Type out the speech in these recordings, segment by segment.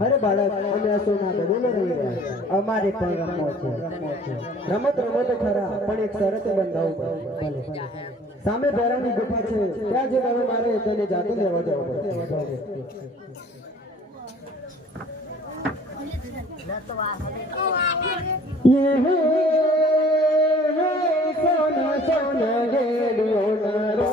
અરે બાળક અમે અસોના ગદુને રહી રહ્યા અમારે પણ રમવો છે રમત રમત ખરા પણ એક શરત બંધાવવું પડે સામે ભેરાની ગુફા છે ત્યાં જે તમે મારે તેને જાતે લેવા જવું પડે ये सोना सोना गेलियो ना रो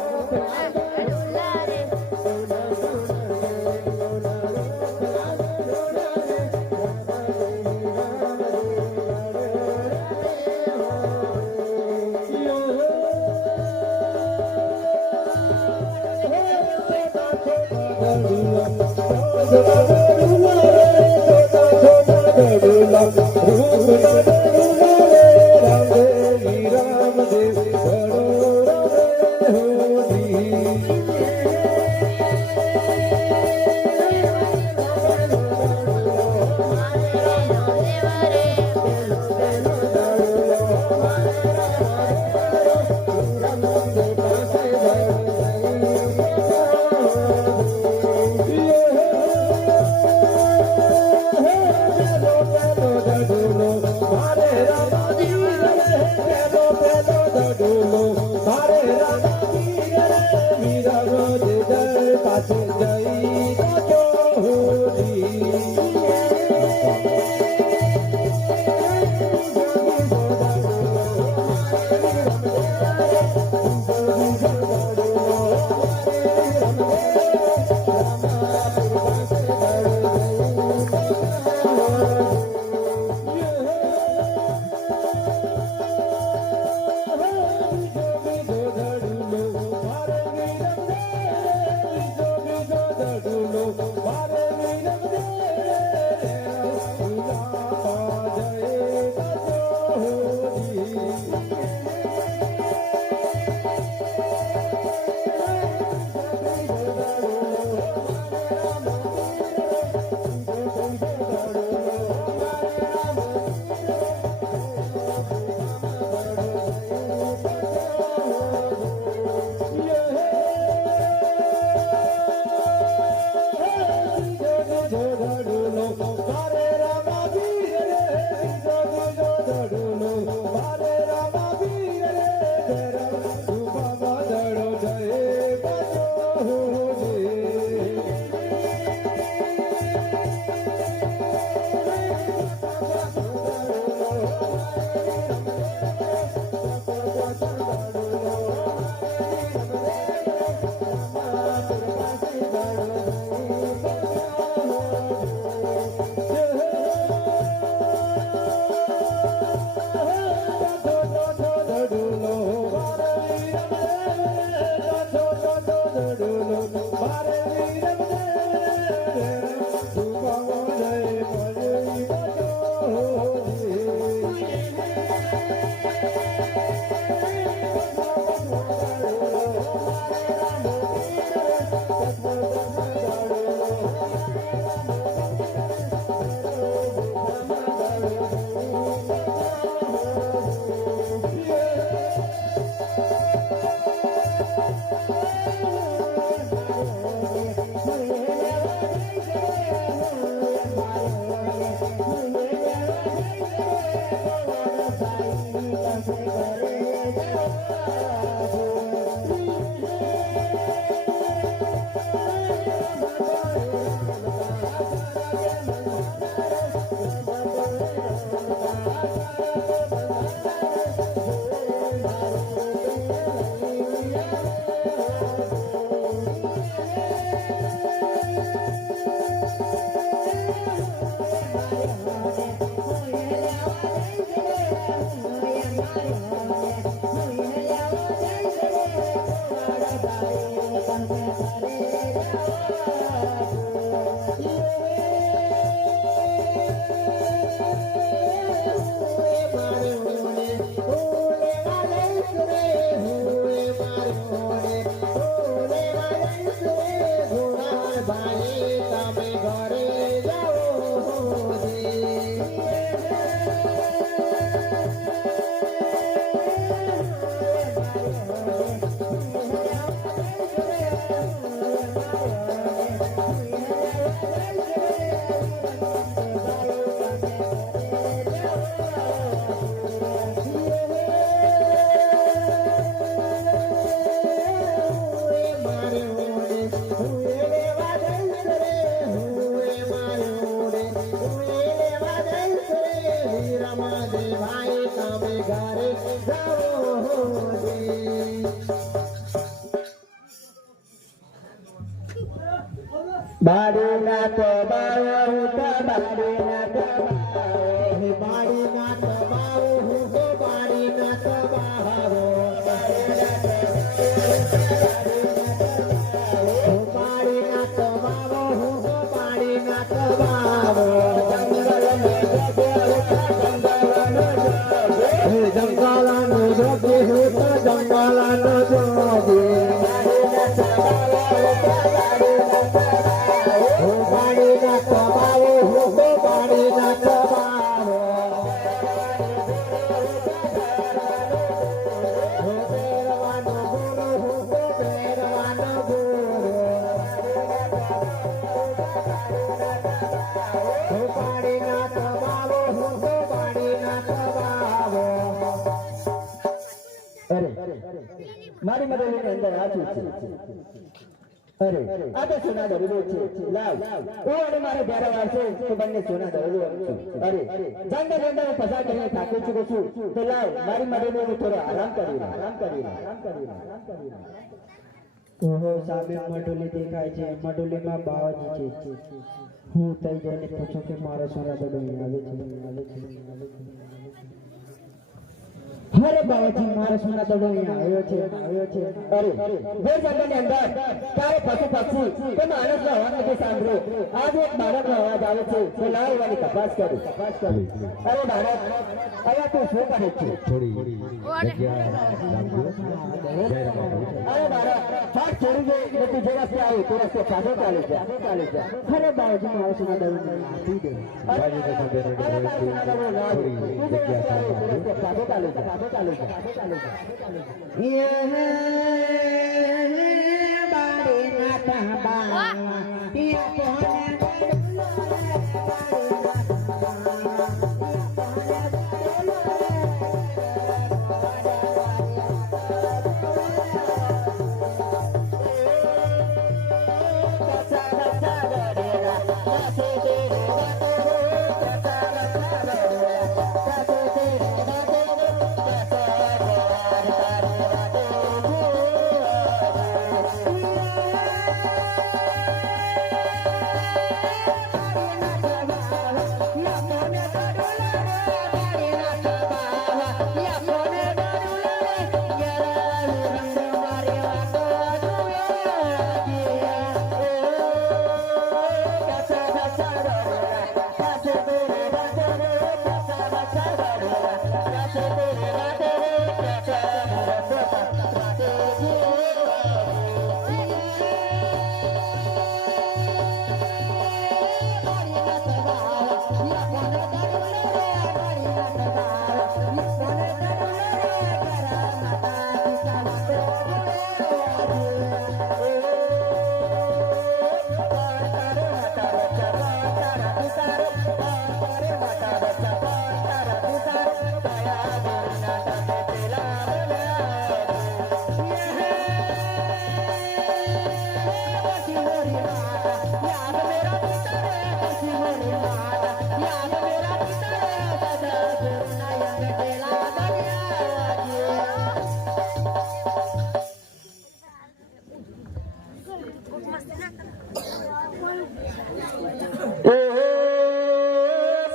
મને ભાઈ તમે ઘરે જાઓ જી બારીના તો બાવો બારીના તો બાવો બારીના તો બાવો બારીના તો બાવો બારીના તો બાવો બારીના તો બાવો જંગલનો જોગે જંગલનો જોગે મારી મદદની અંદર આછું છે અરે આ તો સોના દરલો છે લાવ ઓ અને મારે જ્યારે વાળશે તો બંને સોના દરલો છે અરે જંગલ અંદર પસાર કરીને થાકી ચૂકો છું તો લાવ મારી મદદને થોડો આરામ કરી ઓહો સામે મડોલી દેખાય છે મડોલીમાં બાવાજી છે હું તઈ જઈને પૂછું કે મારો સોના દરલો આવે છે અરે બાવાજી મારો સોના દડો અહીંયા આવ્યો છે અરે બે જંગલની અંદર ક્યારે પશુ પક્ષી કે માણસનો અવાજ નથી સાંભળ્યો આજે એક બાળકનો અવાજ આવે છે તો લાવ એની તપાસ કરી અરે બાળક અહીંયા તું શું કરે છે અરે બાળક ફાટ છોડી દે ને તું જે રસ્તે આવ્યું તે રસ્તે પાછો ચાલી જા અરે બાવાજી મારો સોના દડો આપી દે પાછો ચાલી જા ચાલુ બારે નાતા બા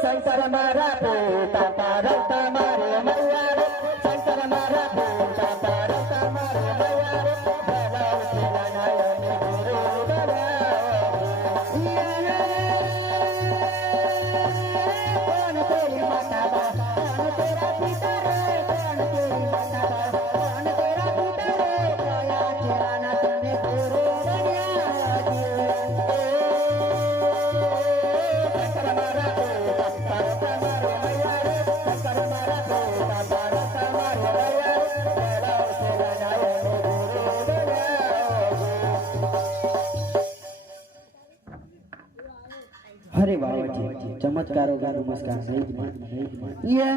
शंकर मारा पोता पारता मारे मैया शंकर मारा पोता पारता मारे मैया भला उठला नयन गुरु बला कौन तेरी माता बा कौन तेरा पिता रे कौन तेरी माता बा कौन तेरा पिता रे काया चिराना तने गुरु बनिया शंकर मारा पोता पारता मारे मैया रे शंकर मारा पोता पारता मारे मैया भला उठला नयन गुरु बला हरे बाबाजी चमत्कारों का नमस्कार नहीं ये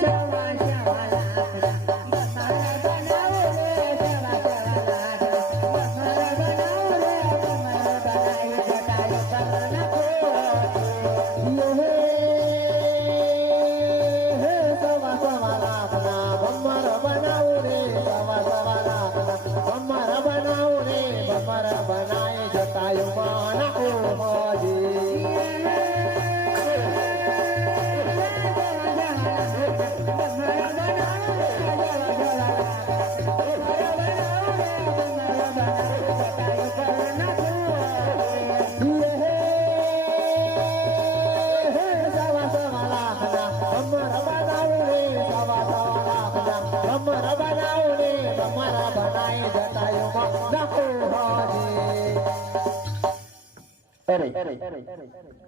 शवा शवा लाखड़ा मसाला बनाओ रे शवा शवा लाखड़ा मसाला बनाओ रे कमर बनाई जटाई करना को ये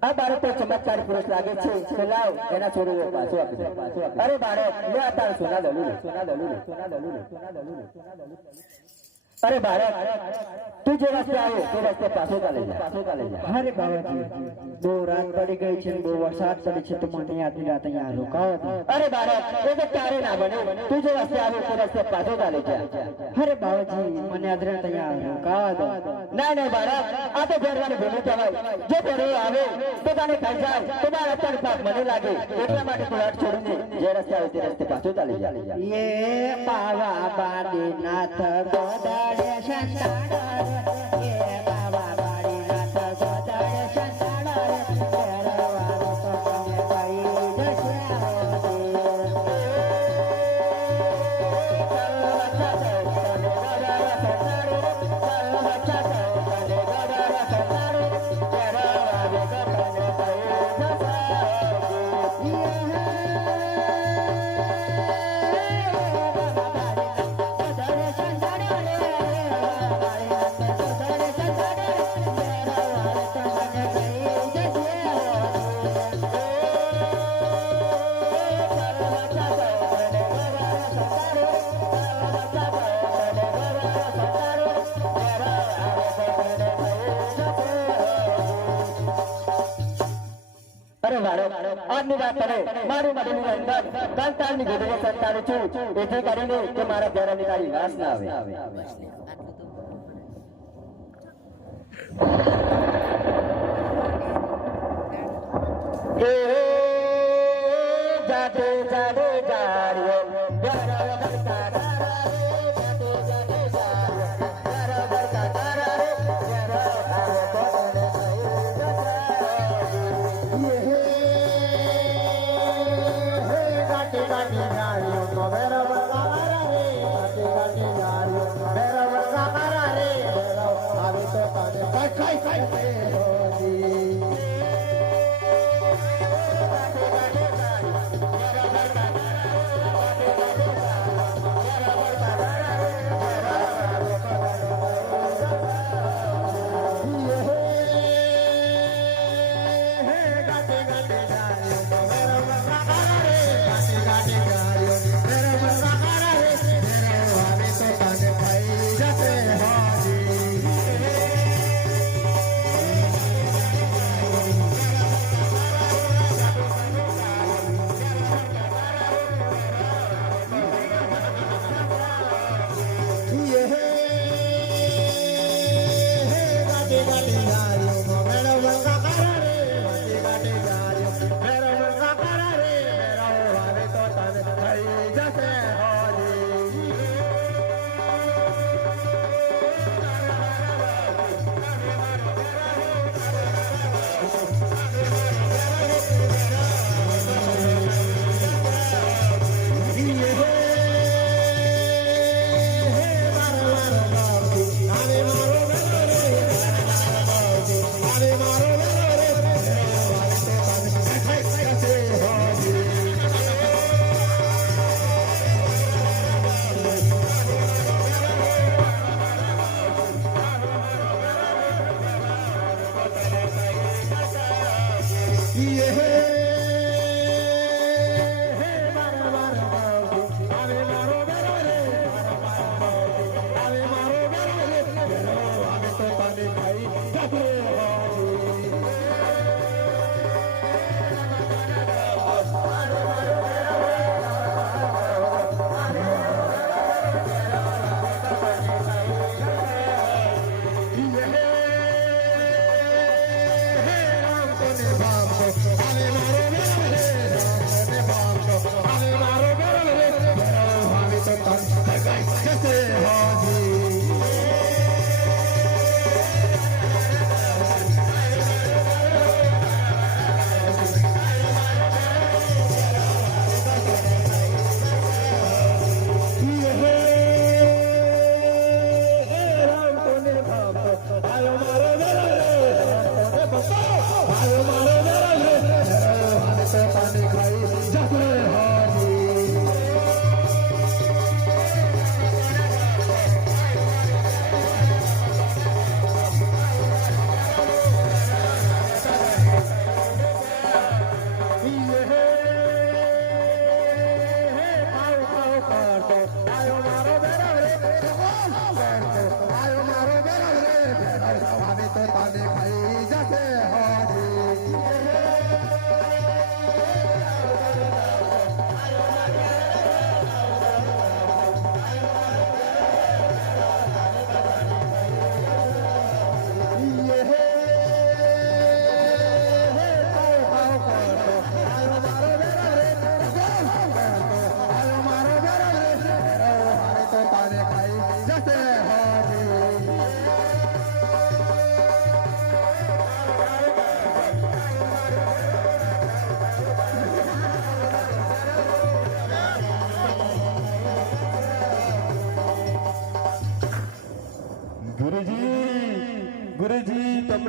આ બાળક તો ચમત્કારી પુરુષ લાગે છે તો લાવ એના છોડું પાછો આપી દે અરે બાળક લે આ તાર સોના દલું अरे भारत तू जो रास्ते आओ तो रास्ते पासों का ले जा अरे बाबाजी दो रात पड़ी गई है दो वरसाद पड़ी है तो મને આધી રાત અહીંયા રોકાવો अरे भारत ये तो क्यारे ना बने तू जो रास्ते आओ तो रास्ते पासों का ले जा अरे बाबाजी મને આધી રાત અહીંયા રોકાવા દો नहीं भारत आ तो ઘરવાળી ભૂલી જવાય જો ઘરે આવે તો તને ખાઈ જાય તો મારા તને પાપ મને લાગે એટલા માટે તું રાત છોડીને જે રસ્તે આવે તે રસ્તે પાછો ચાલી જા ये बाबा बाडी नाथ गोदा આજની વાત કરે મારી માટેની અંદર કંટાળની ગોદરે સંતાડું છું એથી કરીને કે મારા ઘેરાની તારી નાશ ના આવે એ જાતે જાતે જારિયો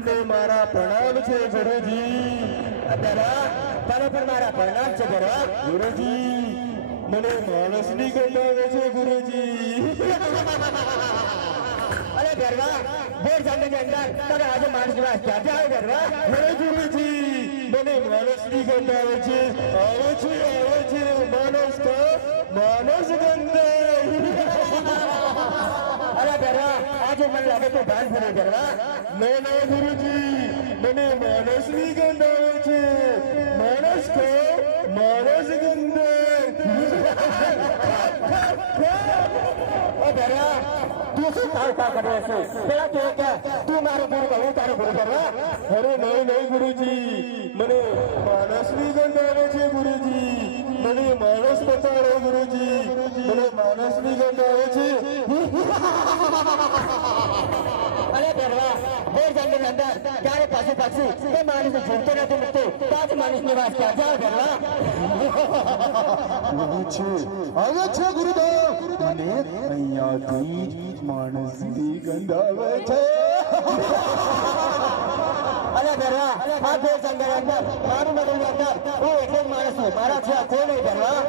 તમને મારા પ્રણામ છે ગુરુજી. ભેરવા તને પણ મારા પ્રણામ છે ભેરવા. ગુરુજી મને માણસની ગંધ આવે છે ગુરુજી. અરે ભેરવા બોર જંગલની અંદર તને આજે માણસ નિવાસ ક્યાંથી આવે ભેરવા? અરે ગુરુજી મને માણસની ગંધ આવે છે માણસ કા માણસ ગંધ. અરે ભેરવા આજે મને લાગે તું ભાન ફરે ભેરવા. ના ગુરુજી મને માણસની ગંધ આવે છે માણસ કા માણસ ગંધ. ઓ ભેરવા તું શું કામ કરે છે? પેલા તું કે તું મારો ગુરુ કહું તારો ગુરુ ભેરવા. અરે નહીં ગુરુજી મને માણસની ગંધ આવે છે ગુરુજી. મને માણસ બતાડો ગુરુજી. મને માણસની ગંધ આવે છે. અરે ભેરવા બોર જંગલની અંદર ક્યારે પશુ પક્ષી એ માણસ જીવતો નથી મૂકતું તો આજે માણસ નિવાસ ક્યાંથી આવે ભેરવા? આવે છે ગુરુદેવ મને અહીંયાથી માણસની ગંધ આવે છે. અરે ભેરવા આ બોર જંગલ અંદર મારું મગજ અંદર હું એકલો જ માણસ છું. મારા છે કોઈ નહીં ભેરવા.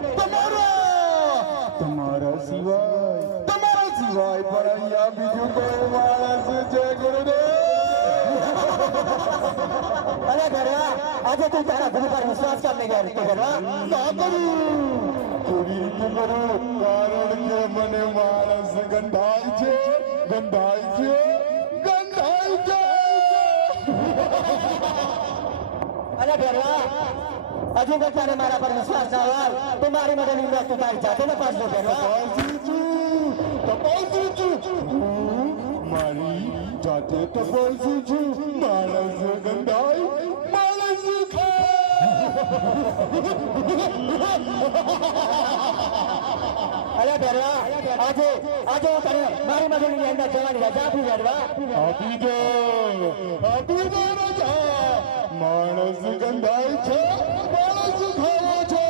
તમારા સિવાય પણ અહીંયા બીજું કોઈ માણસ છે ગુરુદેવ. અરે ભેરવા આજે તું તારા ગુરુ પર વિશ્વાસ કેમ નહીં કરતો ભેરવા? ના કરું કેવી રીતે કરું કારણ કે મને માણસ ગંધાય છે. અરે ભેરવા હજુ પણ તારે મારા પર વિશ્વાસ ના હોય તો મારી મદદ ની તું તારી જાતે તપાસ લો ભેરવા. તપાસું છું મારી જાતે તપાસું છું. માણસ ગંધાય માણસ અરે ભેરવા આજે હું તને મારી મદદ ની અંદર જવાની રજા આપી ભેરવા. આપી દો રજા. માણસ ગંધાય છે માણસ ખાવો છે.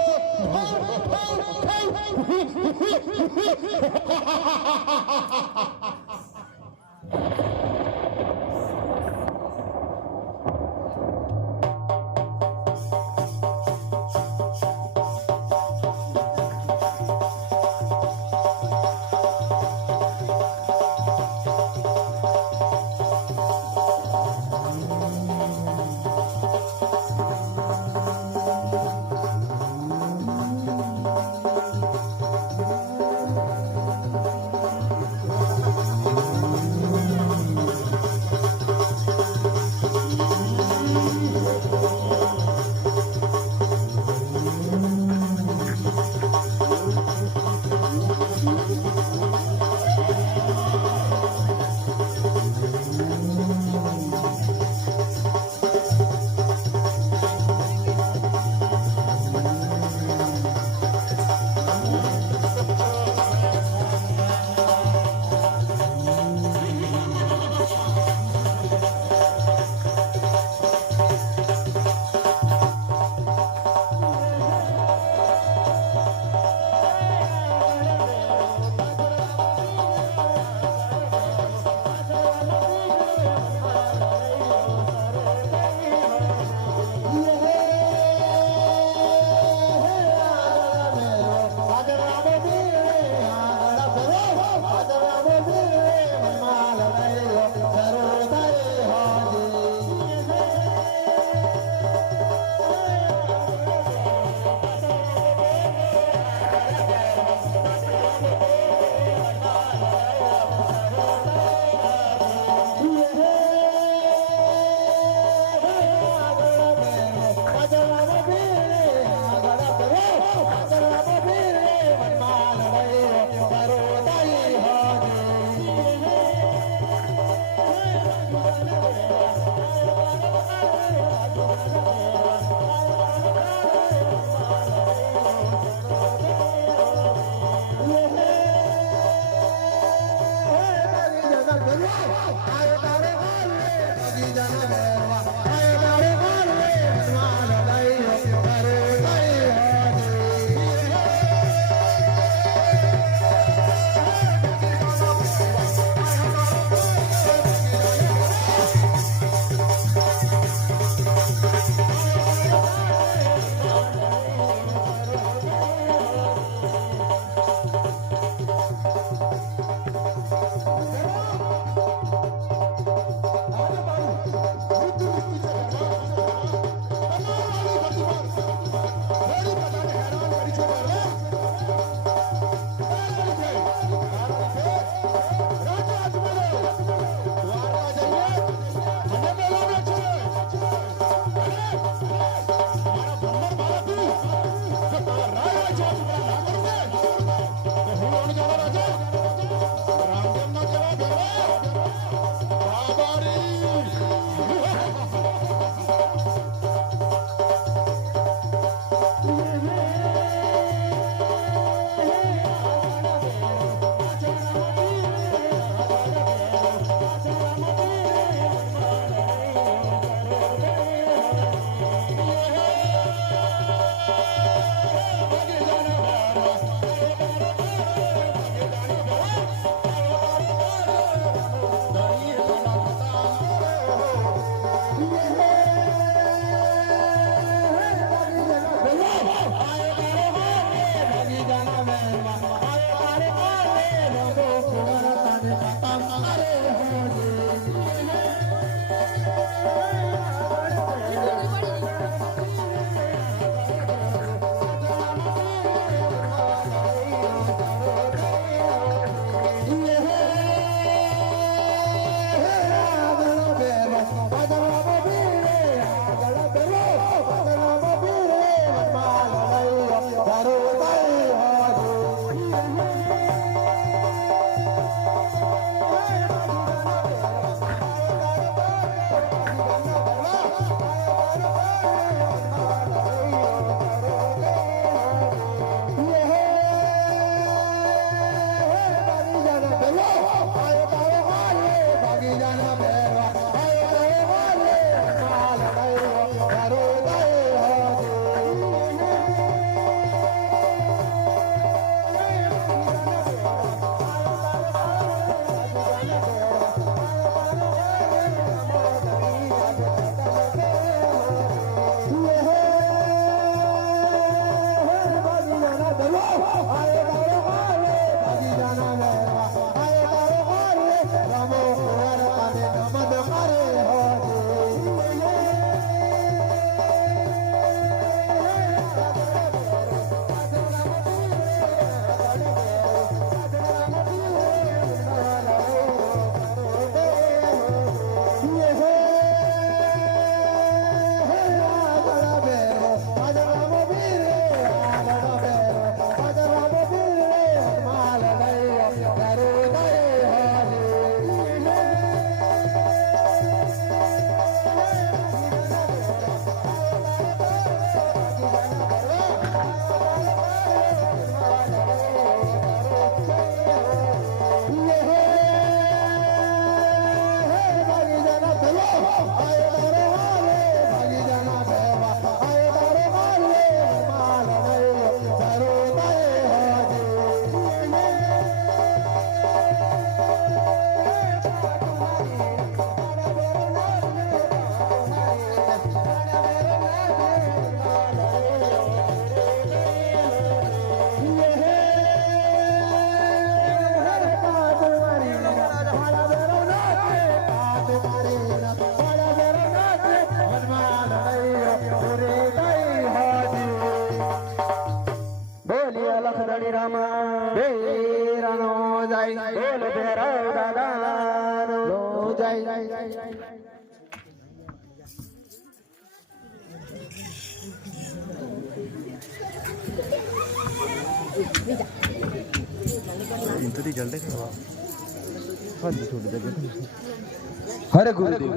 હરે ગુરુદેવ,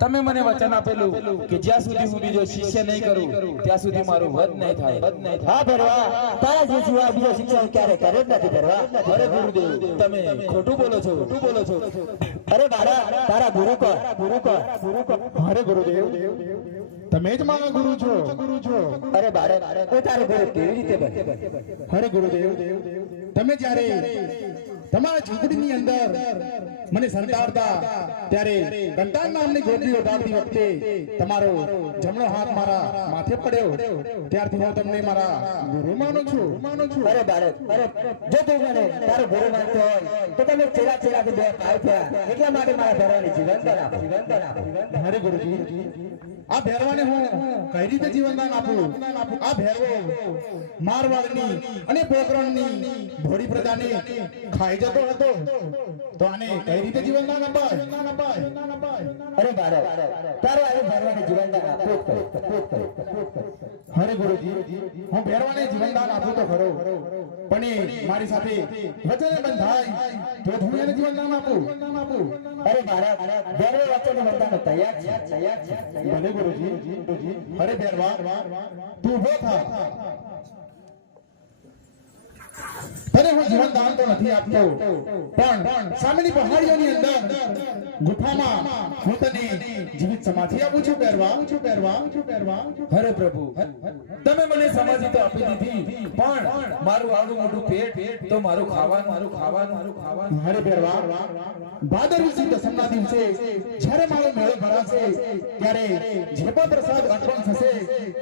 તમે મને વચન આપેલું કે જ્યાં સુધી હું બીજો શિષ્ય નહીં કરું ત્યાં સુધી મારું વધ નહીં થાય. હા ભરવા, તારા જે સિવાય બીજો શિક્ષણ ક્યારે કર્યો જ નથી ભરવા. હરે ગુરુદેવ, તમે ખોટું બોલો છો. અરે બાળા, તારા ગુરુ કોણ? અરે ગુરુદેવ, તમે જ મારા ગુરુ છો. અરે બાળક, તો તારો ગુરુ કેવી રીતે બને? અરે ગુરુદેવ, તમે જ્યારે તમારા ઝૂંપડીની અંદર મને સંતાડતા ત્યારે કંટાળ નામની ગોટલી ઉડાડતી વખતે તમારો જમણો હાથ મારા માથે પડ્યો, ત્યારથી હું તમને મારા ગુરુ માનું છું. અરે બાળક, જો તું મને તારો ગુરુ માનતો હોય તો તમે ચેલા ચેલા બે ભાઈ થયા, એટલા માટે મારા ભરવાની જીવનદાન આપો. અરે ગુરુજી, આ ભેરવાને હું કઈ રીતે જીવનદાન આપું? આ ભેરવો મારવાડની અને પોકરણની ભોળી પ્રજાને ખાઈ જતો હતો, તો આને કઈ રીતે જીવનદાન અપાય? અરે બાળક, તારે આજે ભરવાની જીવનદાન આપવું જ પડે. અરે ગુરુજી, હું ભેરવાને જીવનદાન આપું તો ખરો, પણ એ મારી સાથે વચને બંધાય તો જ હું એને જીવનદાન આપું. અરે બાળક, ભેરવો વચ્ચેનો બંધાનો તૈયાર છે. ભલે ગુરુજી. અરે ભેરવા, તું ઉભો થા. તને હું જીવનદાન તો નથી આપતો, પણ સામેની પહાડીઓની અંદર ગુફામાં હું તને જીવિત સમાધિ આપું છું. પહેરવા. હરે પ્રભુ, તમે મને સમાધિ તો આપી દીધી, પણ મારું આવડું મોટું પેટ તો મારું ખાવાનું. હરે પહેરવા, ભાદરવી સુદ દસમના દિવસે જ્યારે મારો મેળો ભરાશે ત્યારે જે પણ પ્રસાદ અર્પણ થશે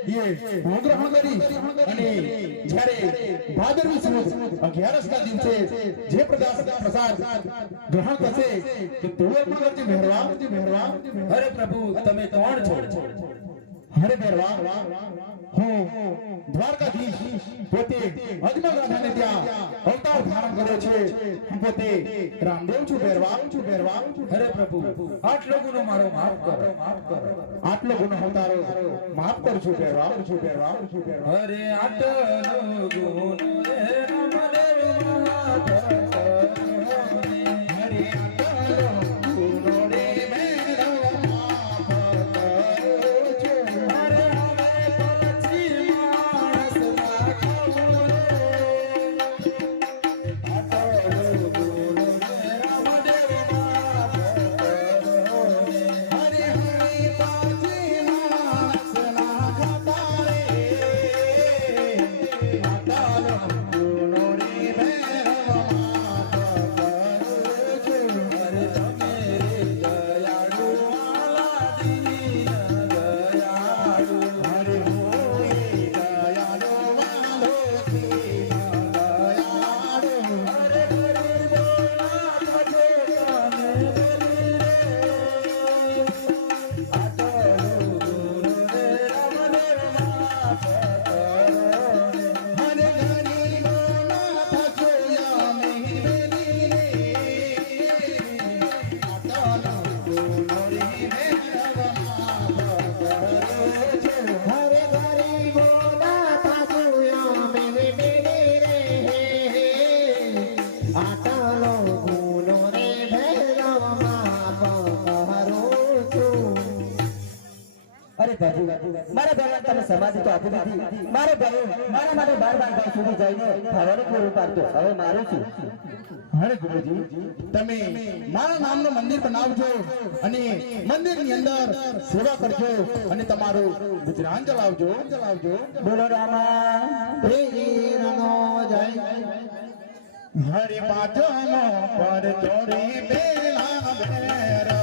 એ હું ગ્રહણ કરીશ, અને જ્યારે ભાદરવી સુદ 11ના દિવસે જે પ્રસાદ ગ્રહણ થશે તે તું અર્પણ કરજે. પહેરવા. હરે પ્રભુ, તમે કોણ છો? હરે પહેરવા, હું દ્વારકાધીશ પોતે અજમલ રાજાને ત્યાં અવતાર ધારણ કર્યો છે. હું પોતે રામદેવ છું. પહેરવા. હરે પ્રભુ, આટલો ગુનો મારો માફ કરો. આટલો ગુનો હું તારો માફ કરું છું. પહેરવા. હરે આટલો ગુનો રે રામદેવ માફ કરો. હરે આટલો ગુનો રે મેરો માફ કરું છું. હરે હવે પછી માણસ ના ખાવું રે. આટલો ગુનો રે રામદેવ માફ કરો. હરે હરે પાછી માણસ ના ખાતા રે. આટલો ગુનો રે મેરો માફ કરું છું. હરે તમે રે દયાળુ વાલા દીન દયાળુ. હરે હોય દયાળુ વાલો દીન દયાળુ. હરે ગરીબોના થજો કાને બેલી રે. આટલો ગુનો રે રામદેવ માફ કરો રે. હરે ગરીબોના થજો યામી બેલી રે. આટલો ગુનો રે મેરો માફ કરું છું. હરે ગરીબોના થજો યામી બેલી રે. આટલો ગુનો રે મેરો માફ કરું છું. અરે પ્રભુ, મારા ભગવાન તમે સમાધિ તો આપી દીધી. મારે ભાઈ મારા માટે 12 ગામ સુધી જઈને ખાવાનું પૂરું પાડતો. હવે મારું છું. હરે ગુરુજી, તમે મારા નામનું મંદિર બનાવજો અને મંદિરની અંદર સેવા કરજો અને તમારું ગુજરાન ચલાવજો. બોલો રામા. નો જય. હરે પાછો પર ચોરી બેલા બેરા.